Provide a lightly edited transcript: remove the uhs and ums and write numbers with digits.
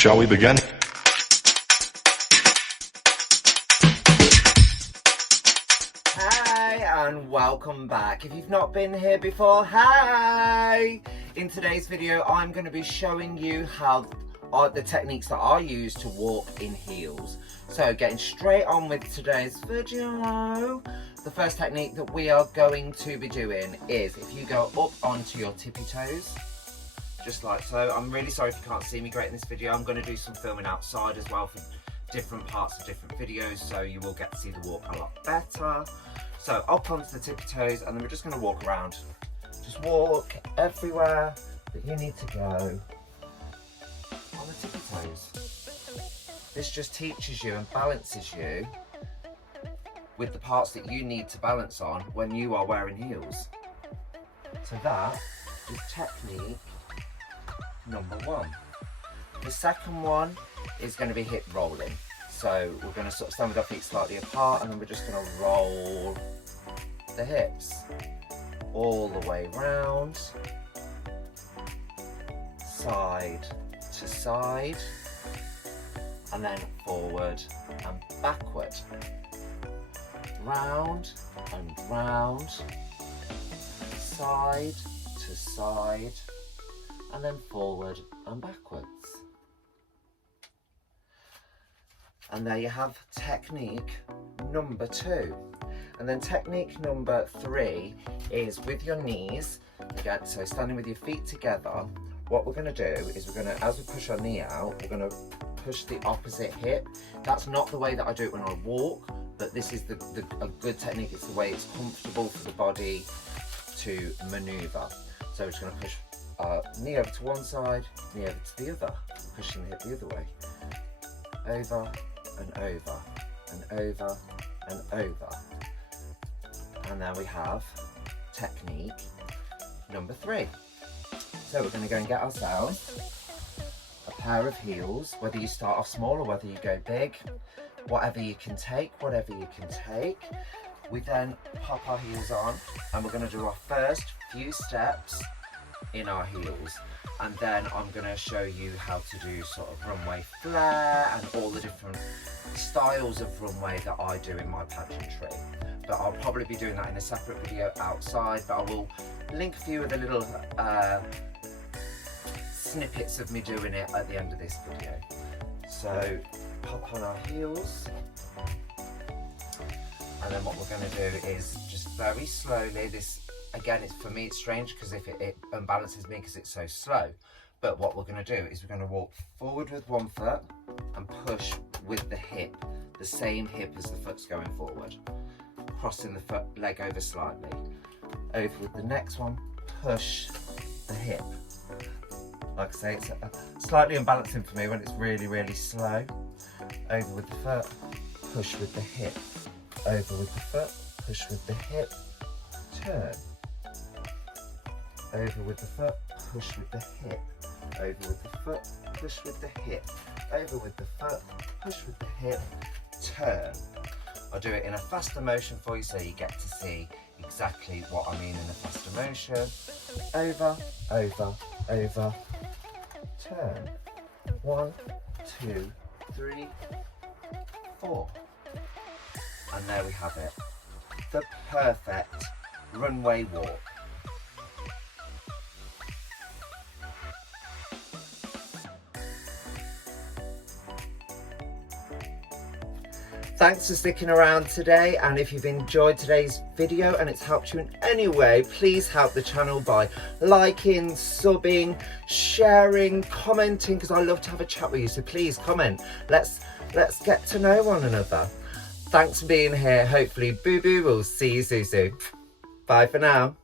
Shall we begin? Hi and welcome back. If you've not been here before, hi! In today's video I'm going to be showing you how the techniques that I use to walk in heels. So getting straight on with today's video, the first technique that we are going to be doing is if you go up onto your tippy toes, just like so. I'm really sorry if you can't see me great in this video. I'm going to do some filming outside as well for different parts of different videos, so you will get to see the walk a lot better. So up onto the tippy toes, and then we're just going to walk around. Just walk everywhere that you need to go on the tippy toes. This just teaches you and balances you with the parts that you need to balance on when you are wearing heels. So that is technique number one. The second one is going to be hip rolling. So we're going to sort of stand with our feet slightly apart, and then we're just going to roll the hips all the way round, side to side, and then forward and backward, round and round, side to side, and then forward and backwards. And there you have technique number two. And then technique number three is with your knees. Again, so standing with your feet together, what we're going to do is we're going to, as we push our knee out, we're going to push the opposite hip. That's not the way that I do it when I walk, but this is a good technique. It's the way it's comfortable for the body to maneuver. So we're just going to push knee over to one side, knee over to the other, pushing the hip the other way, over and over and over and over. And then we have technique number three. So we're going to go and get ourselves a pair of heels, whether you start off small or whether you go big, whatever you can take, We then pop our heels on, and we're going to do our first few steps in our heels, and then I'm going to show you how to do sort of runway flare and all the different styles of runway that I do in my pageantry. But I'll probably be doing that in a separate video outside, but I will link a few of the little snippets of me doing it at the end of this video. So pop on our heels, and then what we're going to do is just very slowly, this again, for me it's strange because if it unbalances me because it's so slow, but what we're going to do is we're going to walk forward with one foot and push with the hip, the same hip as the foot's going forward, crossing the leg over slightly, over with the next one, push the hip. Like I say, it's slightly unbalancing for me when it's really, really slow. Over with the foot, push with the hip, over with the foot, push with the hip, turn. Over with the foot, push with the hip, over with the foot, push with the hip, over with the foot, push with the hip, turn. I'll do it in a faster motion for you so you get to see exactly what I mean in a faster motion. Over, over, over, turn. 1, 2, 3, 4. And there we have it. The perfect runway walk. Thanks for sticking around today, and if you've enjoyed today's video and it's helped you in any way, please help the channel by liking, subbing, sharing, commenting, because I love to have a chat with you, so please comment. Let's get to know one another. Thanks for being here. Hopefully Boo Boo will see you soon. Bye for now.